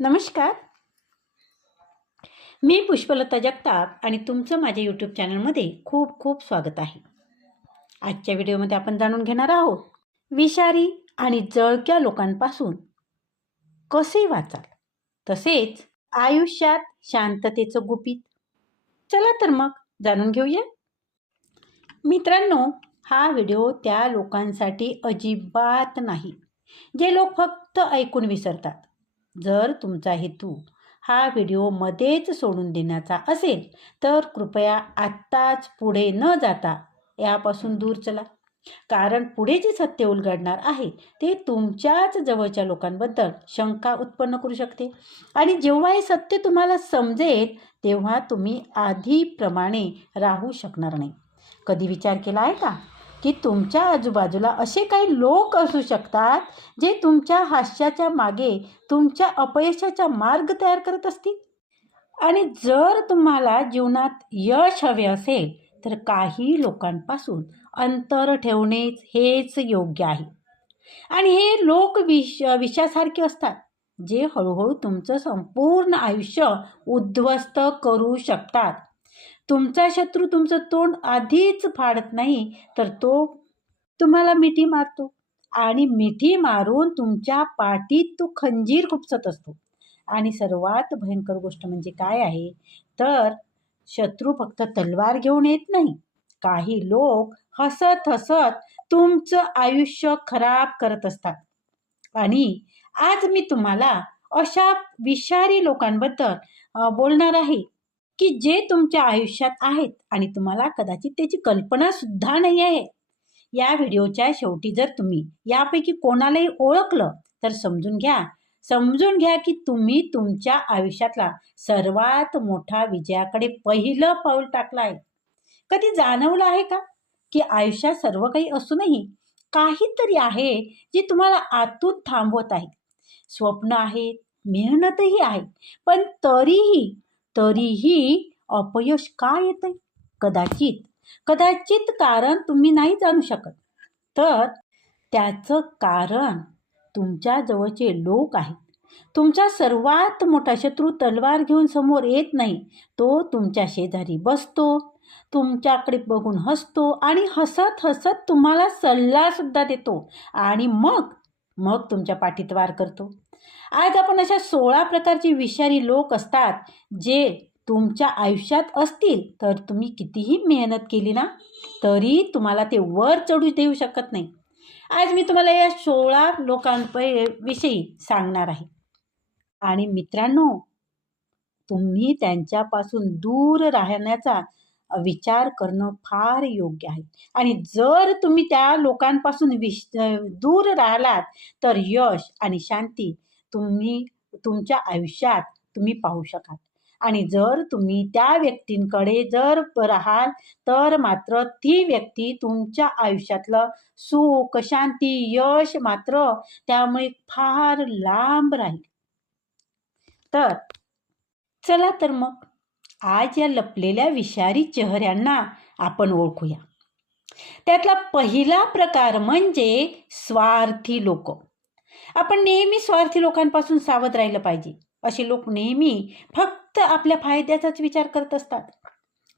नमस्कार. मी पुष्पलता जगताप आणि तुमचं माझ्या यूट्यूब चॅनलमध्ये खूप खूप स्वागत आहे. आजच्या व्हिडिओमध्ये आपण जाणून घेणार आहोत विषारी आणि जळक्या लोकांपासून कसे वाचाल? तसेच आयुष्यात शांततेचं गुपित. चला तर मग जाणून घेऊया. मित्रांनो हा व्हिडिओ त्या लोकांसाठी अजिबात नाही जे लोक फक्त ऐकून विसरतात. जर तुमचा हेतू हा व्हिडिओ मध्येच सोडून देण्याचा असेल तर कृपया आत्ताच पुढे न जाता यापासून दूर चला. कारण पुढे जे सत्य उलगडणार आहे ते तुमच्याच जवळच्या लोकांबद्दल शंका उत्पन्न करू शकते. आणि जेव्हा हे सत्य तुम्हाला समजेल तेव्हा तुम्ही आधीप्रमाणे राहू शकणार नाही. कधी विचार केला आहे का? की तुमच्या आजूबाजूला असे काही लोक असू शकतात जे तुमच्या हास्याच्या मागे तुमच्या अपयशाचा मार्ग तयार करत असतील? आणि जर तुम्हाला जीवनात यश हवे असेल तर काही लोकांपासून अंतर ठेवणेच हेच योग्य आहे. आणि हे लोक विष विषासारखे असतात जे हळूहळू तुमचं संपूर्ण आयुष्य उद्ध्वस्त करू शकतात. तुमचा शत्रू तुमचं तोंड आधीच फाडत नाही तर तो तुम्हाला मिठी मारतो. आणि मिठी मारून तुमच्या पाठीत तो खंजीर खुपसत असतो. आणि सर्वात भयंकर गोष्ट म्हणजे काय आहे? तर शत्रू फक्त तलवार घेऊन येत नाही. काही लोक हसत हसत तुमचं आयुष्य खराब करत असतात. आणि आज मी तुम्हाला अशा विषारी लोकांबद्दल बोलणार आहे. की जे तुमच्या आयुष्यात आहेत आणि तुम्हाला कदाचित त्याची कल्पना सुद्धा नाही आहे. या व्हिडिओच्या शेवटी जर तुम्ही यापैकी कोणालाही ओळखलं तर समजून घ्या. समजून घ्या की तुम्ही तुमच्या आयुष्यातला सर्वात मोठा विजयाकडे पहिलं पाऊल टाकलं आहे. कधी जाणवलं आहे का की आयुष्यात सर्व काही असूनही काहीतरी आहे जे तुम्हाला आतून थांबवत आहे? स्वप्न आहेत मेहनतही आहे पण तरीही तरीही अपयश का येते कदाचित. कदाचित कारण तुम्ही नाही जाणू शकत. तर त्याचं कारण तुमच्या जवळचे लोक आहेत. तुमचा सर्वात मोठा शत्रू तलवार घेऊन समोर येत नाही. तो तुमच्या शेजारी बसतो तुमच्याकडे बघून हसतो आणि हसत हसत तुम्हाला सल्लासुद्धा देतो आणि मग मग तुमच्या पाठीत वार करतो. आज आपण अशा सोळा प्रकारचे विषारी लोक असतात जे तुमच्या आयुष्यात असतील तर तुम्ही कितीही मेहनत केली ना तरी तुम्हाला ते वर चढू देऊ शकत नाही. आज मी तुम्हाला या सोळा लोकांविषयी सांगणार आहे. आणि मित्रांनो तुम्ही त्यांच्यापासून दूर राहण्याचा विचार करणं फार योग्य आहे. आणि जर तुम्ही त्या लोकांपासून विश दूर राहिलात तर यश आणि शांती तुम्ही तुमच्या आयुष्यात तुम्ही पाहू शकाल. आणि जर तुम्ही त्या व्यक्तींकडे जर राहाल तर मात्र ती व्यक्ती तुमच्या आयुष्यातलं सुख शांती यश मात्र त्यामुळे फार लांब राहील. तर चला तर मग आज या लपलेल्या विषारी चेहऱ्यांना आपण ओळखूया. त्यातला पहिला प्रकार म्हणजे स्वार्थी लोक. आपण नेहमी स्वार्थी लोकांपासून सावध राहिलं पाहिजे. असे लोक नेहमी फक्त आपल्या फायद्याचाच विचार करत असतात.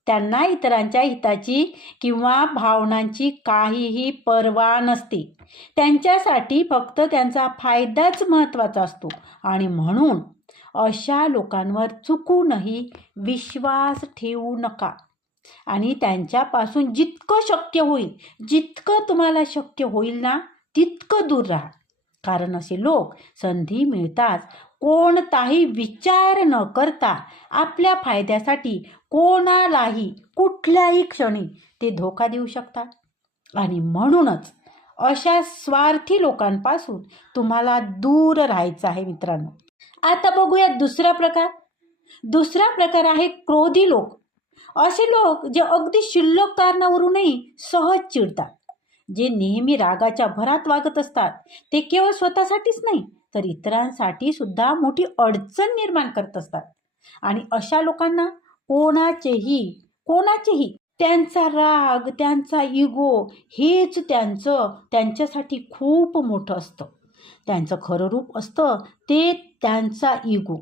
त्यांना इतरांच्या हिताची किंवा भावनांची काहीही पर्वा नसते. त्यांच्यासाठी फक्त त्यांचा फायदाच महत्त्वाचा असतो. आणि म्हणून अशा लोकांवर चुकूनही विश्वास ठेवू नका. आणि त्यांच्यापासून जितकं शक्य होईल जितकं तुम्हाला शक्य होईल ना तितकं दूर राहा. कारण असे लोक संधी मिळताच कोणताही विचार न करता आपल्या फायद्यासाठी कोणालाही कुठल्याही क्षणी ते धोका देऊ शकतात. आणि म्हणूनच अशा स्वार्थी लोकांपासून तुम्हाला दूर राहायचं आहे मित्रांनो. आता बघूया दुसरा प्रकार. दुसरा प्रकार आहे क्रोधी लोक. असे लोक जे अगदी शिल्लक कारणावरूनही सहज चिडतात. जे नेहमी रागाच्या भरात वागत असतात ते केवळ स्वतःसाठीच नाही तर इतरांसाठी सुद्धा मोठी अडचण निर्माण करत असतात. आणि अशा लोकांना कोणाचेही कोणाचेही त्यांचा राग त्यांचा इगो हेच त्यांचं त्यांच्यासाठी खूप मोठं असतं. त्यांचं खरं रूप असतं ते त्यांचा इगो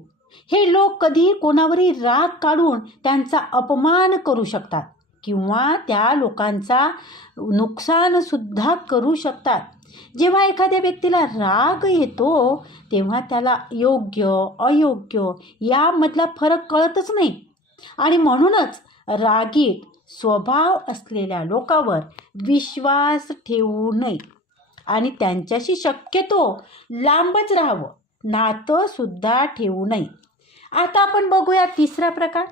हे लोक कधीही कोणावरही राग काढून त्यांचा अपमान करू शकतात. किंवा त्या लोकांचा नुकसानसुद्धा करू शकतात. जेव्हा एखाद्या व्यक्तीला राग येतो तेव्हा त्याला योग्य अयोग्य यामधला फरक कळतच नाही. आणि म्हणूनच रागीट स्वभाव असलेल्या लोकावर विश्वास ठेवू नये. आणि त्यांच्याशी शक्यतो लांबच राहावं नातंसुद्धा ठेवू नये. आता आपण बघूया तिसरा प्रकार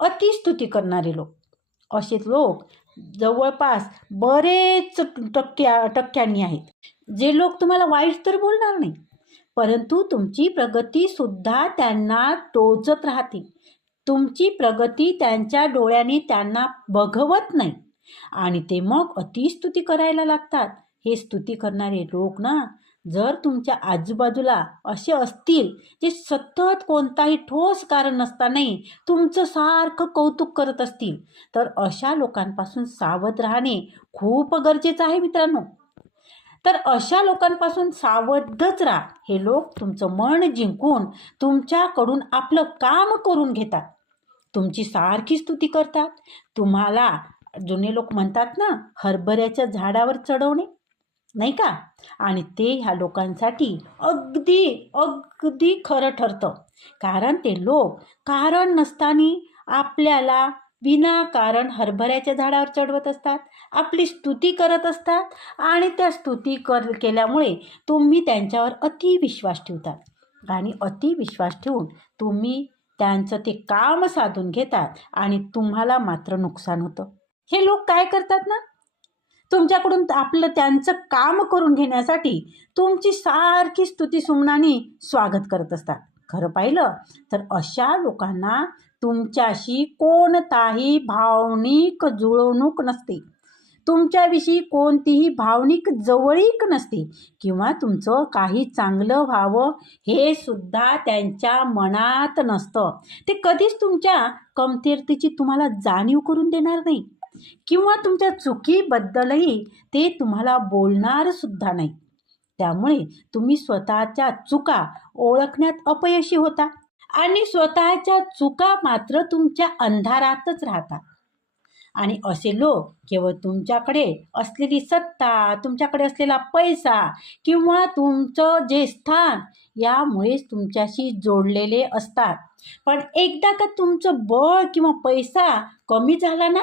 अतिस्तुती करणारे लोक. असे लोक जवळपास बरेच टक्क्या टक्क्यांनी आहेत. जे लोक तुम्हाला वाईट तर बोलणार नाही परंतु तुमची प्रगतीसुद्धा त्यांना टोचत राहते. तुमची प्रगती त्यांच्या डोळ्याने त्यांना बघवत नाही. आणि ते मग अतिस्तुती करायला लागतात. हे स्तुती करणारे लोक ना जर तुमच्या आजूबाजूला असे असतील जे सतत कोणताही ठोस कारण नसतानाही तुमचं सारखं कौतुक करत असतील तर अशा लोकांपासून सावध राहणे खूप गरजेचं आहे मित्रांनो. तर अशा लोकांपासून सावधच राहा. हे लोक तुमचं मन जिंकून तुमच्याकडून आपलं काम करून घेतात. तुमची सारखी स्तुती करतात. तुम्हाला जुने लोक म्हणतात ना हरभऱ्याच्या झाडावर चढवणे. नाही का? आणि ते ह्या लोकांसाठी अगदी अगदी खरं ठरतं. कारण ते लोक कारण नसताना आपल्याला विनाकारण हरभऱ्याच्या झाडावर चढवत असतात आपली स्तुती करत असतात आणि त्या स्तुती कर केल्यामुळे तुम्ही त्यांच्यावर अतिविश्वास ठेवतात. आणि अतिविश्वास ठेवून तुम्ही त्यांचं ते काम साधून घेतात आणि तुम्हाला मात्र नुकसान होतं. हे लोक काय करतात ना? तुमच्याकडून आपलं त्यांचं काम करून घेण्यासाठी तुमची सारखी स्तुती सुमनानी स्वागत करत असतात. खरं पाहिलं तर अशा लोकांना तुमच्याशी कोणताही भावनिक जुळवणूक नसते. तुमच्याविषयी कोणतीही भावनिक जवळीक नसते किंवा तुमचं काही चांगलं व्हावं हे सुद्धा त्यांच्या मनात नसतं. ते कधीच तुमच्या कमतरतेची तुम्हाला जाणीव करून देणार नाही. किंवा तुमच्या चुकीबद्दलही ते तुम्हाला बोलणार सुद्धा नाही. त्यामुळे तुम्ही स्वतःच्या चुका ओळखण्यात अपयशी होता आणि स्वतःच्या चुका मात्र तुमच्या अंधारातच राहतात आणि असे लोक केवळ तुमच्याकडे असलेली सत्ता तुमच्याकडे असलेला पैसा किंवा तुमचं जे स्थान यामुळेच तुमच्याशी जोडलेले असतात. पण एकदा का तुमचं बळ किंवा पैसा कमी झाला ना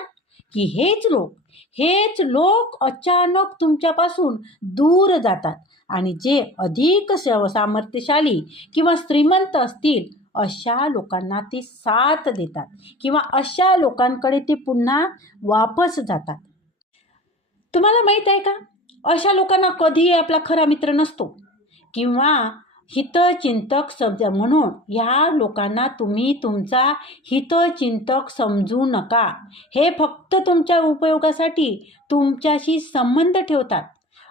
की हेच लोक हेच लोक अचानक तुमच्यापासून दूर जातात. आणि जे अधिक स सामर्थ्यशाली किंवा श्रीमंत असतील अशा लोकांना ते साथ देतात किंवा अशा लोकांकडे ते पुन्हा वापस जातात. तुम्हाला माहीत आहे का? अशा लोकांना कधीही आपला खरा मित्र नसतो. किंवा हितचिंतक समज म्हणून ह्या लोकांना तुम्ही तुमचा हितचिंतक समजू नका. हे फक्त तुमच्या उपयोगासाठी तुमच्याशी संबंध ठेवतात.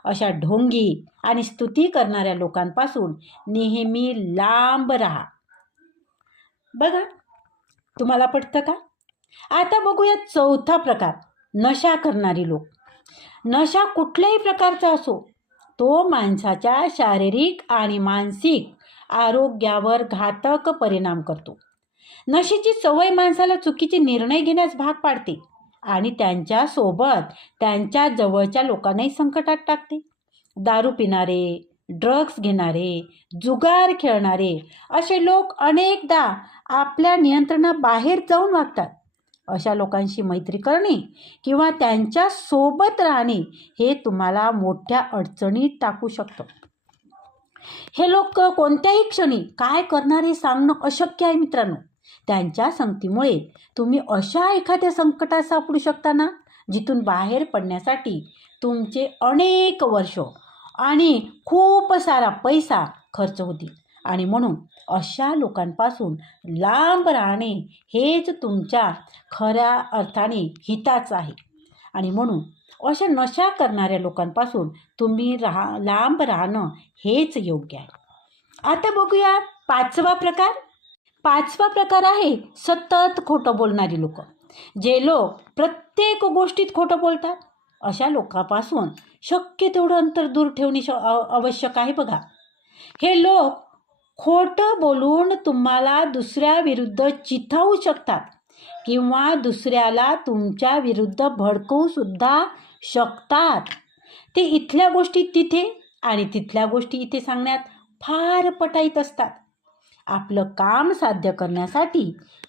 अशा ढोंगी आणि स्तुती करणाऱ्या लोकांपासून नेहमी लांब राहा. बघा तुम्हाला पटतं का? आता बघूया चौथा प्रकार नशा करणारी लोक. नशा कुठल्याही प्रकारचा असो तो माणसाच्या शारीरिक आणि मानसिक आरोग्यावर घातक परिणाम करतो. नशेची सवय माणसाला चुकीचे निर्णय घेण्यास भाग पाडते आणि त्यांच्यासोबत त्यांच्या जवळच्या लोकांनाही संकटात टाकते. दारू पिणारे ड्रग्स घेणारे जुगार खेळणारे असे लोक अनेकदा आपल्या नियंत्रणाबाहेर जाऊन वागतात. अशा लोकांशी मैत्री करणे किंवा त्यांच्यासोबत राहणे हे तुम्हाला मोठ्या अडचणीत टाकू शकतं. हे लोक कोणत्याही क्षणी काय करणार हे सांगणं अशक्य आहे मित्रांनो. त्यांच्या संगतीमुळे तुम्ही अशा एखाद्या संकटात सापडू शकता ना जिथून बाहेर पडण्यासाठी तुमचे अनेक वर्ष आणि खूप सारा पैसा खर्च होतील. आणि म्हणून अशा लोकांपासून लांब राहणे हेच तुमच्या खऱ्या अर्थाने हिताचं आहे. आणि म्हणून अशा नशा करणाऱ्या लोकांपासून तुम्ही राहा लांब राहणं हेच योग्य आहे. आता बघूया पाचवा प्रकार. पाचवा प्रकार आहे सतत खोटं बोलणारी लोक. जे लोक प्रत्येक गोष्टीत खोटं बोलतात. अशा लोकांपासून शक्य तेवढं अंतर दूर ठेवणे श आवश्यक आहे बघा. हे लोक खोटं बोलून तुम्हाला दुसऱ्या विरुद्ध चिथावू शकतात किंवा दुसऱ्याला तुमच्या विरुद्ध भडकवू सुद्धा शकतात. ते इथल्या गोष्टी तिथे आणि तिथल्या गोष्टी इथे सांगण्यात फार पटाईत असतात. आपलं काम साध्य करण्यासाठी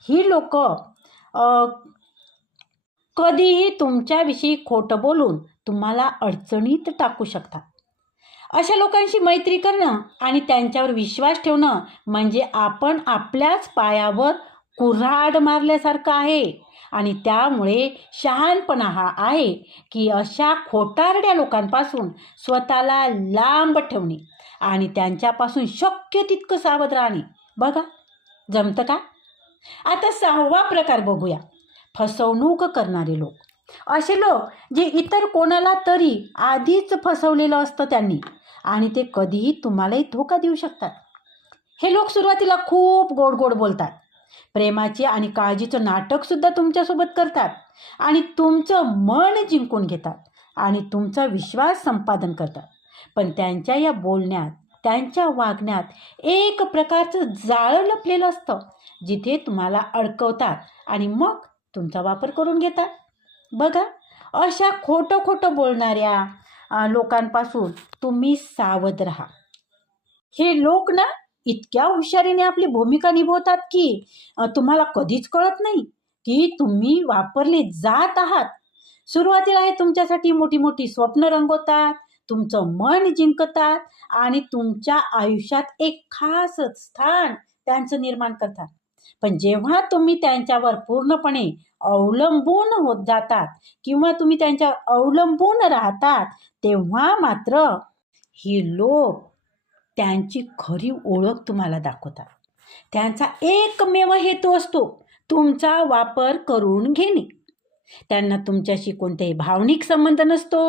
ही लोक कधीही तुमच्याविषयी खोटं बोलून तुम्हाला अडचणीत टाकू शकतात. अशा लोकांशी मैत्री करणं आणि त्यांच्यावर विश्वास ठेवणं म्हणजे आपण आपल्याच पायावर कुऱ्हाड मारल्यासारखं आहे. आणि त्यामुळे शहाणपणा हा आहे की अशा खोटारड्या लोकांपासून स्वतःला लांब ठेवणे आणि त्यांच्यापासून शक्य तितकं सावध राहणे. बघा जमतं का? आता सहावा प्रकार बघूया. फसवणूक करणारे लोक. असे लोक जे इतर कोणाला तरी आधीच फसवलेलं असतं त्यांनी. आणि ते कधीही तुम्हालाही धोका देऊ शकतात. हे लोक सुरुवातीला खूप गोड गोड बोलतात. प्रेमाचे आणि काळजीचं नाटकसुद्धा तुमच्यासोबत करतात आणि तुमचं मन जिंकून घेतात आणि तुमचा विश्वास संपादन करतात. पण त्यांच्या या बोलण्यात त्यांच्या वागण्यात एक प्रकारचं जाळं लपलेलं असतं जिथे तुम्हाला अडकवतात आणि मग तुमचा वापर करून घेतात. बघा अशा खोटं खोटं बोलणाऱ्या लोकांपासून तुम्ही सावध राहा. हे लोक ना इतक्या हुशारीने आपली भूमिका निभवतात की तुम्हाला कधीच कळत नाही की तुम्ही वापरले जात आहात. सुरुवातीला हे तुमच्यासाठी मोठी मोठी स्वप्न रंगवतात तुमचं मन जिंकतात आणि तुमच्या आयुष्यात एक खास स्थान त्यांचं निर्माण करतात. पण जेव्हा तुम्ही त्यांच्यावर पूर्णपणे अवलंबून होत जातात किंवा तुम्ही त्यांच्या अवलंबून राहतात तेव्हा मात्र ही लोक त्यांची खरी ओळख तुम्हाला दाखवतात. त्यांचा एकमेव हेतू असतो तुमचा वापर करून घेणे. त्यांना तुमच्याशी कोणताही भावनिक संबंध नसतो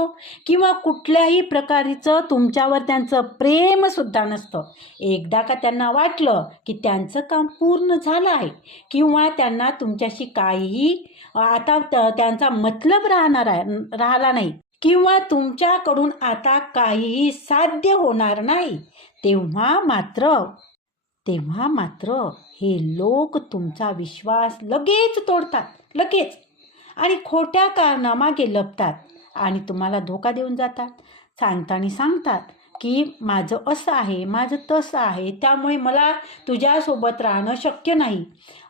किंवा कुठल्याही प्रकारचं तुमच्यावर त्यांचं प्रेमसुद्धा नसतं. एकदा का त्यांना वाटलं की त्यांचं काम पूर्ण झालं आहे किंवा त्यांना तुमच्याशी काहीही आता त्यांचा मतलब राहणार आहे राहिला नाही किंवा तुमच्याकडून आता काहीही साध्य होणार नाही तेव्हा मात्र तेव्हा मात्र हे लोक तुमचा विश्वास लगेच तोडतात लगेच. आणि खोट्या कारणामागे लपतात आणि तुम्हाला धोका देऊन जातात. सांगताना सांगतात की माझं असं आहे माझं तसं आहे त्यामुळे मला तुझ्यासोबत राहणं शक्य नाही.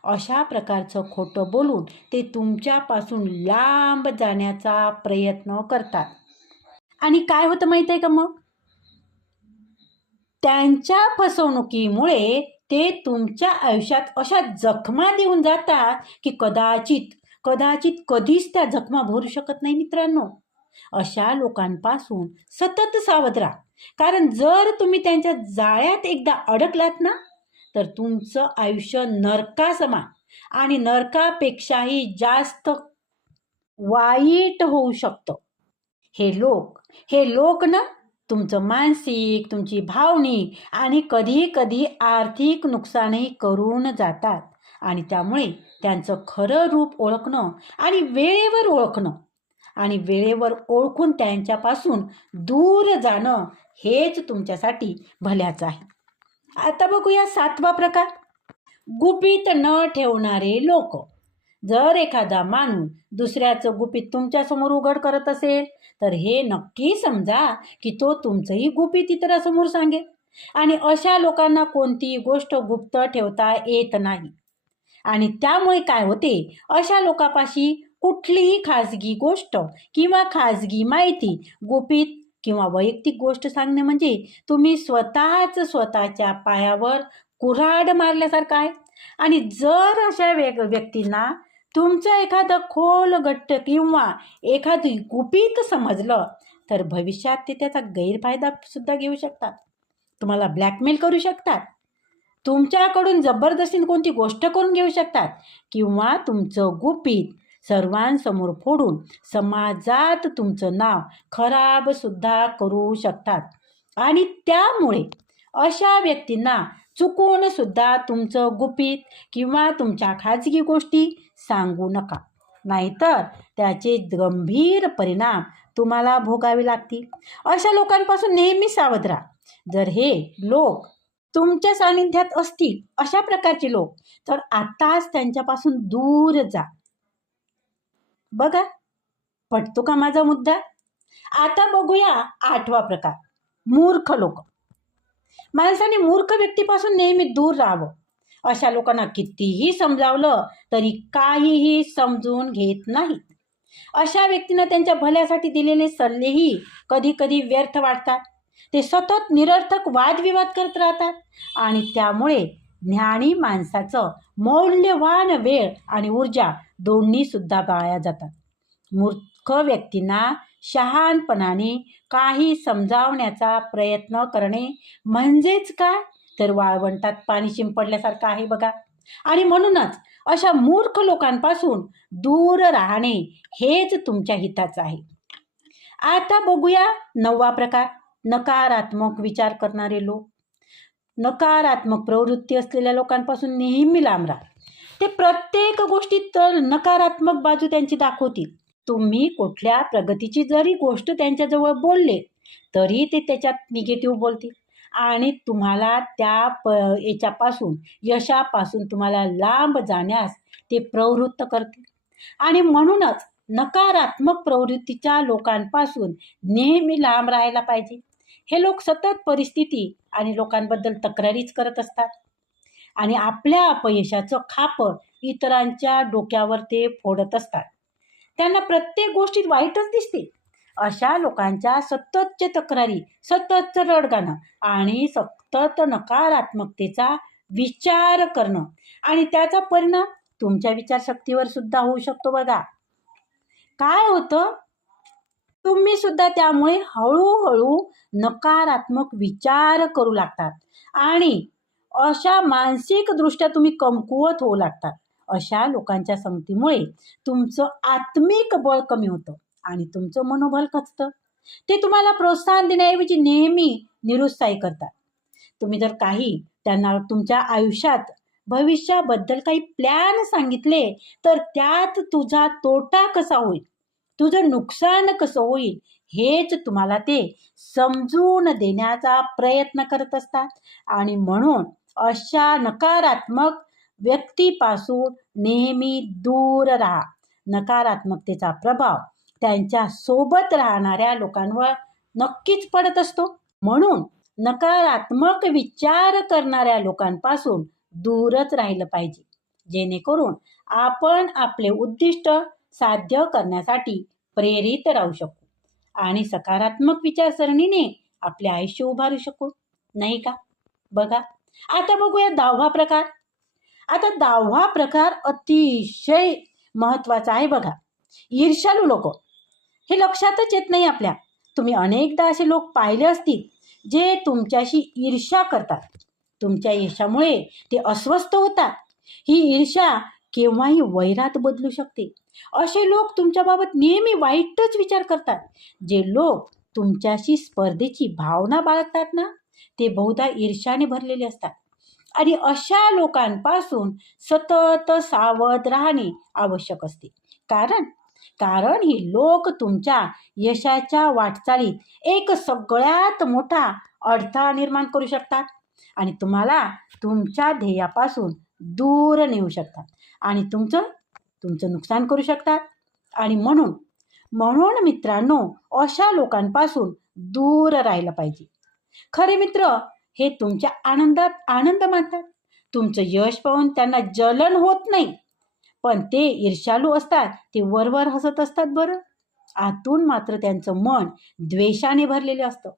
अशा प्रकारचं खोटं बोलून ते तुमच्यापासून लांब जाण्याचा प्रयत्न करतात. आणि काय होतं माहीत आहे का मग? त्यांच्या फसवणुकीमुळे ते तुमच्या आयुष्यात अशा जखमा देऊन जातात की कदाचित कदाचित कधीच त्या जखमा भरू शकत नाही मित्रांनो. अशा लोकांपासून सतत सावध राहा. कारण जर तुम्ही त्यांच्या जाळ्यात एकदा अडकलात ना तर तुमचं आयुष्य नरकासमान आणि नरकापेक्षाही जास्त वाईट होऊ शकतं. हे लोक हे लोक ना तुमचं मानसिक तुमची भावनिक आणि कधी कधी आर्थिक नुकसानही करून जातात. आणि त्यामुळे त्यांचं खरं रूप ओळखणं आणि वेळेवर ओळखणं. आणि वेळेवर ओळखून त्यांच्यापासून दूर जाणं हेच तुमच्यासाठी भल्याचं आहे. आता बघूया सातवा प्रकार. गुपित न ठेवणारे लोक. जर एखादा माणूस दुसऱ्याचं गुपित तुमच्यासमोर उघड करत असेल तर हे नक्की समजा की तो तुमचंही गुपित इतरासमोर सांगेल. आणि अशा लोकांना कोणतीही गोष्ट गुप्त ठेवता येत नाही. आणि त्यामुळे काय होते? अशा लोकापाशी कुठलीही खाजगी गोष्ट किंवा खाजगी माहिती गुपित किंवा वैयक्तिक गोष्ट सांगणे म्हणजे तुम्ही स्वतःच स्वतःच्या पायावर कुऱ्हाड मारल्यासारखं आहे. आणि जर अशा वेग व्यक्तींना तुमचं एखादं खोल गट्ट किंवा एखादी गुपित समजलं तर भविष्यात ते त्याचा गैरफायदा सुद्धा घेऊ शकतात. तुम्हाला ब्लॅकमेल करू शकतात. तुमच्याकडून जबरदस्तीने कोणती गोष्ट करून घेऊ शकतात? किंवा तुमचं गुपित सर्वांसमोर फोडून समाजात तुमचं नाव खराबसुद्धा करू शकतात. आणि त्यामुळे अशा व्यक्तींना चुकूनसुद्धा तुमचं गुपित किंवा तुमच्या खाजगी गोष्टी सांगू नका. नाहीतर त्याचे गंभीर परिणाम तुम्हाला भोगावे लागतील. अशा लोकांपासून नेहमी सावध राहा. जर हे लोक तुमच्या सानिध्यात असतील अशा प्रकारचे लोक तर आताच त्यांच्यापासून दूर जा. बघा पटतो का माझा मुद्दा? आता बघूया आठवा प्रकार मूर्ख लोक. माणसाने मूर्ख व्यक्तीपासून नेहमी दूर राहावं. अशा लोकांना कितीही समजावलं तरी काहीही समजून घेत नाहीत. अशा व्यक्तींना त्यांच्या भल्यासाठी दिलेले सल्लेही कधी कधी व्यर्थ वाटतात. ते सतत निरर्थक वादविवाद करत राहतात. आणि त्यामुळे ज्ञानी माणसाचं मौल्यवान वेळ आणि ऊर्जा दोन्हीसुद्धा बाळ्या जातात. मूर्ख व्यक्तींना शहाणपणाने काही समजावण्याचा प्रयत्न करणे म्हणजेच काय? तर वाळवंटात पाणी शिंपडल्यासारखं आहे बघा. आणि म्हणूनच अशा मूर्ख लोकांपासून दूर राहणे हेच तुमच्या हिताचं आहे. आता बघूया नववा प्रकार. नकारात्मक विचार करणारे लोक नकारात्मक प्रवृत्ती असलेल्या लोकांपासून नेहमी लांब राहा. ते प्रत्येक गोष्टीत तर नकारात्मक बाजू त्यांची दाखवतील. तुम्ही कुठल्या प्रगतीची जरी गोष्ट त्यांच्याजवळ बोलले तरी ते त्याच्यात निगेटिव्ह बोलतील. आणि तुम्हाला त्या प याच्यापासून यशापासून तुम्हाला लांब जाण्यास ते प्रवृत्त करतील. आणि म्हणूनच नकारात्मक प्रवृत्तीच्या लोकांपासून नेहमी लांब राहायला पाहिजे. हे लोक सतत परिस्थिती आणि लोकांबद्दल तक्रारीच करत असतात. आणि आपल्या अपयशाचं खापर इतरांच्या डोक्यावर ते फोडत असतात. त्यांना प्रत्येक गोष्टीत वाईटच दिसते. अशा लोकांच्या सततचे तक्रारी सततचं रडगाणं आणि सतत नकारात्मकतेचा विचार करणं आणि त्याचा परिणाम तुमच्या विचारशक्तीवर सुद्धा होऊ शकतो बघा. काय होतं? तुम्ही सुद्धा त्यामुळे हळूहळू नकारात्मक विचार करू लागतात. आणि अशा मानसिकदृष्ट्या तुम्ही कमकुवत होऊ लागतात. अशा लोकांच्या संगतीमुळे तुमचं आत्मिक बळ कमी होतं आणि तुमचं मनोबल खचतं. ते तुम्हाला प्रोत्साहन देण्याऐवजी नेहमी निरुत्साही करतात. तुम्ही जर काही त्यांना तुमच्या आयुष्यात भविष्याबद्दल काही प्लॅन सांगितले तर त्यात तुझा तोटा कसा होईल? तुझं नुकसान कसं होईल हेच तुम्हाला ते समजून देण्याचा प्रयत्न करत असतात. आणि म्हणून अशा नकारात्मक व्यक्तीपासून नेहमी दूर राहा. नकारात्मकतेचा प्रभाव त्यांच्यासोबत राहणाऱ्या लोकांवर नक्कीच पडत असतो. म्हणून नकारात्मक विचार करणाऱ्या लोकांपासून दूरच राहिलं पाहिजे. जेणेकरून आपण आपले उद्दिष्ट साध्य करण्यासाठी प्रेरित राहू शकू आणि सकारात्मक विचारसरणीने आपले आयुष्य उभारू शकू. नाही का? बघा. आता बघूया दहावा प्रकार. आता दहावा प्रकार अतिशय महत्त्वाचा आहे बघा. ईर्षालू लोक. हे लक्षातच येत नाही आपल्या. तुम्ही अनेकदा असे लोक पाहिले असतील जे तुमच्याशी ईर्षा करतात. तुमच्या ईर्षामुळे ते अस्वस्थ होतात. ही ईर्षा केव्हाही वैरात बदलू शकते. असे लोक तुमच्याबाबत नेहमी वाईटच विचार करतात. जे लोक तुमच्याशी स्पर्धेची भावना बाळगतात ना ते बहुधा ईर्ष्याने भरलेले असतात. आणि अशा लोकांपासून सतत सावध राहणे आवश्यक असते. कारण कारण ही लोक तुमच्या यशाच्या वाटचालीत एक सगळ्यात मोठा अडथळा निर्माण करू शकतात. आणि तुम्हाला तुमच्या ध्येयापासून दूर नेऊ शकतात. आणि तुमचं तुमचं नुकसान करू शकतात. आणि म्हणून म्हणून मित्रांनो अशा लोकांपासून दूर राहिलं पाहिजे. खरे मित्र हे तुमच्या आनंदात आनंद मानतात. तुमचं यश पाहून त्यांना जलन होत नाही. पण ते ईर्षालू असतात ते वरवर हसत असतात बरं. आतून मात्र त्यांचं मन द्वेषाने भरलेलं असतं.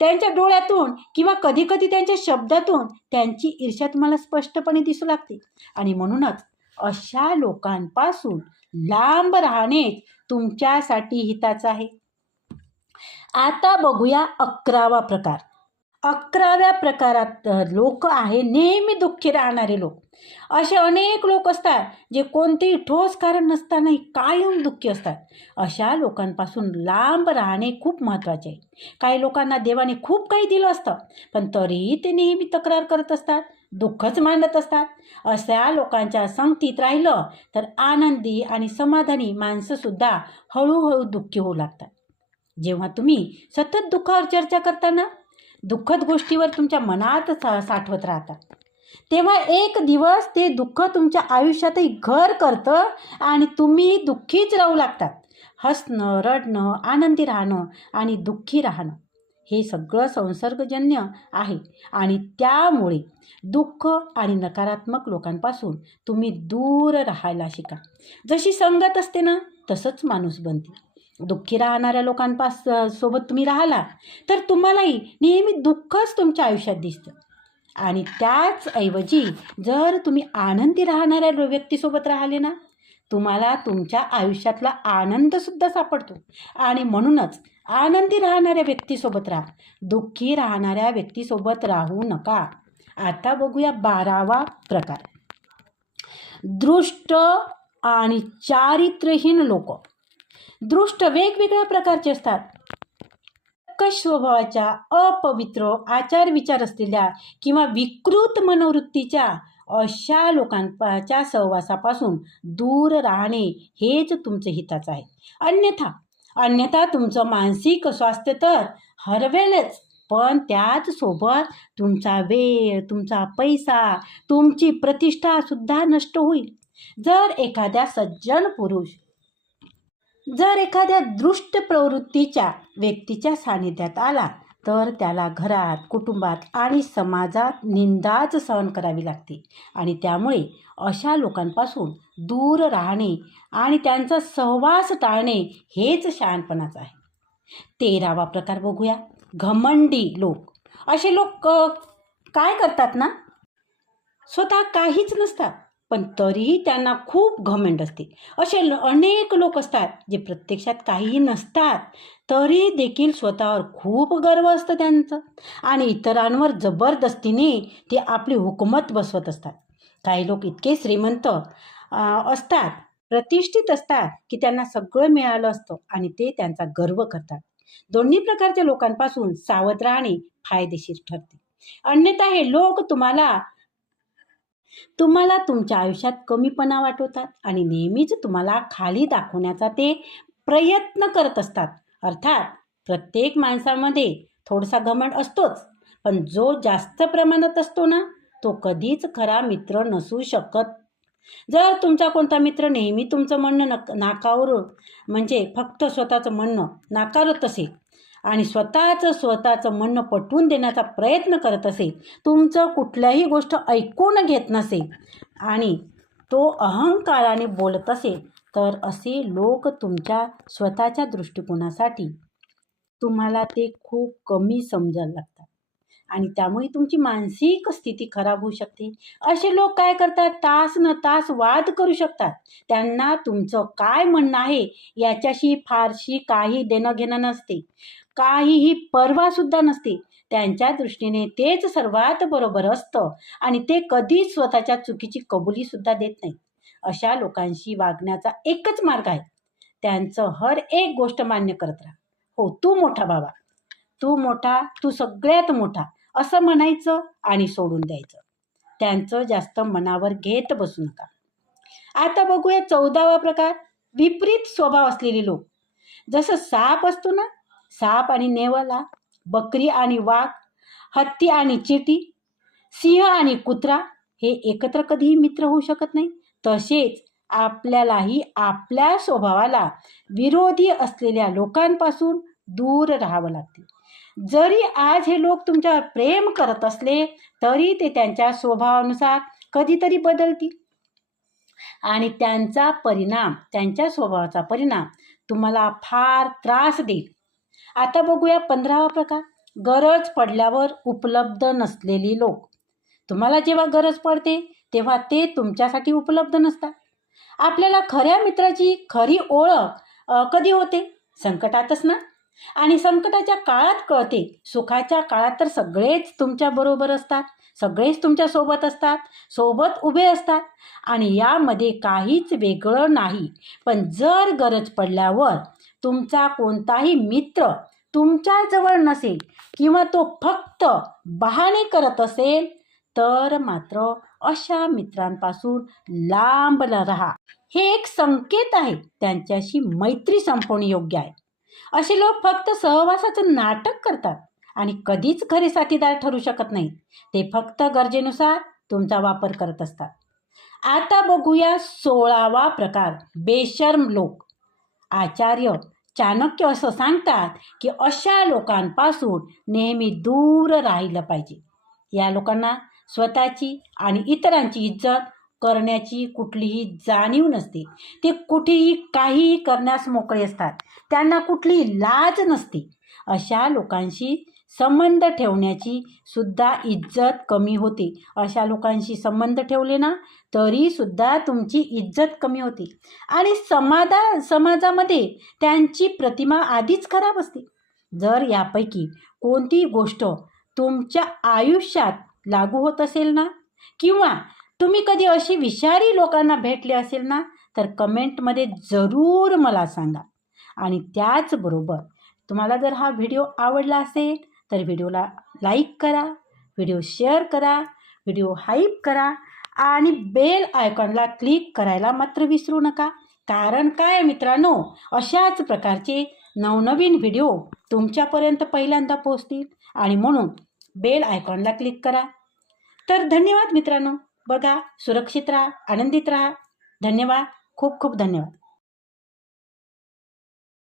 त्यांच्या डोळ्यातून किंवा कधीकधी त्यांच्या शब्दातून त्यांची ईर्ष्या तुम्हाला स्पष्टपणे दिसू लागते. आणि म्हणूनच अशा लोकांपासून लांब राहणे तुमच्यासाठी हिताचं आहे. आता बघूया अकरावा प्रकार. अकराव्या प्रकारात लोक आहे नेहमी दुःखी राहणारे लोक. असे अनेक लोक असतात जे कोणतेही ठोस कारण नसतानाही कायम दुःखी असतात. अशा लोकांपासून लांब राहणे खूप महत्त्वाचे आहे. काही लोकांना देवाने खूप काही दिलं असतं पण तरीही ते नेहमी तक्रार करत असतात. दुःखच मांडत असतात. अशा लोकांच्या संगतीत राहिलं तर आनंदी आणि समाधानी माणसंसुद्धा हळूहळू दुःखी होऊ लागतात. जेव्हा तुम्ही सतत दुःखावर चर्चा करताना दुःखद गोष्टीवर तुमच्या मनात सा साठवत राहतात तेव्हा एक दिवस ते दुःख तुमच्या आयुष्यातही घर करतं आणि तुम्ही दुःखीच राहू लागतात हसणं रडणं आनंदी राहणं आणि दुःखी राहणं. हे सगळं संसर्गजन्य आहे. आणि त्यामुळे दुःख आणि नकारात्मक लोकांपासून तुम्ही दूर राहायला शिका. जशी संगत असते ना तसंच माणूस बनते. दुःखी राहणाऱ्या लोकांपास सोबत तुम्ही राहिला तर तुम्हालाही नेहमी दुःखच तुमच्या आयुष्यात दिसतं. आणि त्याचऐवजी जर तुम्ही आनंदी राहणाऱ्या व्यक्तीसोबत राहिले ना तुम्हाला तुमच्या आयुष्यातला आनंदसुद्धा सापडतो. आणि म्हणूनच आनंदी राहणाऱ्या व्यक्तीसोबत राहा. दुःखी राहणाऱ्या व्यक्तीसोबत राहू नका. आता बघूया बारावा प्रकार. दृष्ट आणि चारित्र्यहीन लोक. दृष्ट वेगवेगळ्या प्रकारचे असतात. कर्कश स्वभावाच्या अपवित्र आचार विचार असलेल्या किंवा विकृत मनोवृत्तीच्या अशा लोकांच्या सहवासापासून दूर राहणे हेच तुमचं हिताचं आहे. अन्यथा अन्यथा तुमचं मानसिक स्वास्थ्य तर हरवेलच पण त्याचसोबत तुमचा वेळ तुमचा पैसा तुमची प्रतिष्ठासुद्धा नष्ट होईल. जर एखाद्या सज्जन पुरुष जर एखाद्या दृष्ट प्रवृत्तीच्या व्यक्तीच्या सानिध्यात आला तर त्याला घरात कुटुंबात आणि समाजात निंदाच सहन करावी लागते. आणि त्यामुळे अशा लोकांपासून दूर राहणे आणि त्यांचा सहवास टाळणे हेच शहाणपणाचं आहे. तेरावा प्रकार बघूया. घमंडी लोक. असे लोक काय करतात ना? स्वतः काहीच नसतात. पण तरीही त्यांना खूप घमेंड असते. असे अनेक लोक असतात जे प्रत्यक्षात काहीही नसतात तरी देखील स्वतःवर खूप गर्व असतं त्यांचं. आणि इतरांवर जबरदस्तीने ते आपली हुकूमत बसवत असतात. काही लोक इतके श्रीमंत असतात प्रतिष्ठित असतात की त्यांना सगळं मिळालं असतं आणि ते त्यांचा गर्व करतात. दोन्ही प्रकारच्या लोकांपासून सावध राहणे फायदेशीर ठरते. अन्यथा हे लोक तुम्हाला तुम्हाला तुमच्या आयुष्यात कमीपणा वाटवतात आणि नेहमीच तुम्हाला खाली दाखवण्याचा ते प्रयत्न करत असतात. अर्थात प्रत्येक माणसामध्ये थोडासा घमंड असतोच पण जो जास्त प्रमाणात असतो ना तो कधीच खरा मित्र नसू शकत. जर तुमचा कोणता मित्र नेहमी तुमचं म्हणणं नक नाकावर म्हणजे फक्त स्वतःचं म्हणणं नाकारत असेल आणि स्वतःचं स्वतःचं म्हणणं पटवून देण्याचा प्रयत्न करत असेल तुमचं कुठल्याही गोष्ट ऐकून घेत नसेल आणि तो अहंकाराने बोलत असेल तर असे लोक तुमच्या स्वतःच्या दृष्टिकोनासाठी तुम्हाला ते खूप कमी समजायला लागतात. आणि त्यामुळे तुमची मानसिक स्थिती खराब होऊ शकते. असे लोक काय करतात? तास न तास वाद करू शकतात. त्यांना तुमचं काय म्हणणं आहे? याच्याशी फारशी काही देणं घेणं नसते. काहीही पर्वासुद्धा नसते. त्यांच्या दृष्टीने तेच सर्वात बरोबर असतं. आणि ते कधीच स्वतःच्या चुकीची कबुलीसुद्धा देत नाहीत. अशा लोकांशी वागण्याचा एकच मार्ग आहे. त्यांचं हर एक गोष्ट मान्य करत राहा. हो तू मोठा बाबा. तू मोठा तू सगळ्यात मोठा. असं म्हणायचं आणि सोडून द्यायचं. त्यांचं जास्त मनावर घेत बसू नका. आता बघूया चौदावा प्रकार विपरीत स्वभाव असलेले लोक. जसं साप असतो ना साप आणि नेवला बकरी आणि वाघ हत्ती आणि चिटी सिंह आणि कुत्रा हे एकत्र कधीही मित्र होऊ शकत नाही. तसेच आपल्यालाही आपल्या स्वभावाला विरोधी असलेल्या लोकांपासून दूर राहावं लागते. जरी आज हे लोक तुमच्यावर प्रेम करत असले तरी ते त्यांच्या स्वभावानुसार कधीतरी बदलतील. आणि त्यांचा परिणाम त्यांच्या स्वभावाचा परिणाम तुम्हाला फार त्रास देईल. आता बघूया पंधरावा प्रकार. गरज पडल्यावर उपलब्ध नसलेली लोक. तुम्हाला जेव्हा गरज पडते तेव्हा ते तुमच्यासाठी उपलब्ध नसतात. आपल्याला खऱ्या मित्राची खरी ओळख कधी होते? संकटातच ना? आणि संकटाच्या काळात कळते सुखाच्या काळात तर सगळेच तुमच्याबरोबर असतात. सगळेच तुमच्यासोबत असतात. सोबत उभे असतात. आणि यामध्ये काहीच वेगळं नाही. पण जर गरज पडल्यावर तुमचा कोणताही मित्र तुमच्याजवळ नसेल किंवा तो फक्त बहाणे करत असेल तर मात्र अशा मित्रांपासून लांब राहा. हे एक संकेत आहे. त्यांच्याशी मैत्री संपवणे योग्य आहे. असे लोक फक्त सहवासाचं नाटक करतात आणि कधीच खरे साथीदार ठरू शकत नाही ते फक्त गरजेनुसार तुमचा वापर करत असतात. आता बघूया सोळावा प्रकार बेशर्म लोक. आचार्य चाणक्य असं सांगतात की अशा लोकांपासून नेहमी दूर राहिलं पाहिजे. या लोकांना स्वतःची आणि इतरांची इज्जत करण्याची कुठलीही जाणीव नसते. ते कुठेही काहीही करण्यास मोकळे असतात. त्यांना कुठलीही लाज नसते. अशा लोकांशी संबंध ठेवण्याची सुद्धा इज्जत कमी होते. अशा लोकांशी संबंध ठेवले ना तरी सुद्धा तुमची इज्जत कमी होते. आणि समाजा समाजामध्ये त्यांची प्रतिमा आधीच खराब असते. जर यापैकी कोणतीही गोष्ट तुमच्या आयुष्यात लागू होत असेल ना किंवा तुम्ही कधी अशी विषारी लोकांना भेटले असेल ना तर कमेंटमध्ये जरूर मला सांगा. आणि त्याचबरोबर तुम्हाला जर हा व्हिडिओ आवडला असेल तर व्हिडिओला लाईक करा व्हिडिओ शेअर करा व्हिडिओ हाईप करा आणि बेल आयकॉनला क्लिक करायला मात्र विसरू नका. कारण काय मित्रांनो अशाच प्रकारचे नवनवीन व्हिडिओ तुमच्यापर्यंत पहिल्यांदा पोहोचतील आणि म्हणून बेल आयकॉनला क्लिक करा. तर धन्यवाद मित्रांनो. बघा सुरक्षित राहा आनंदित राहा. धन्यवाद. खूप खूप धन्यवाद.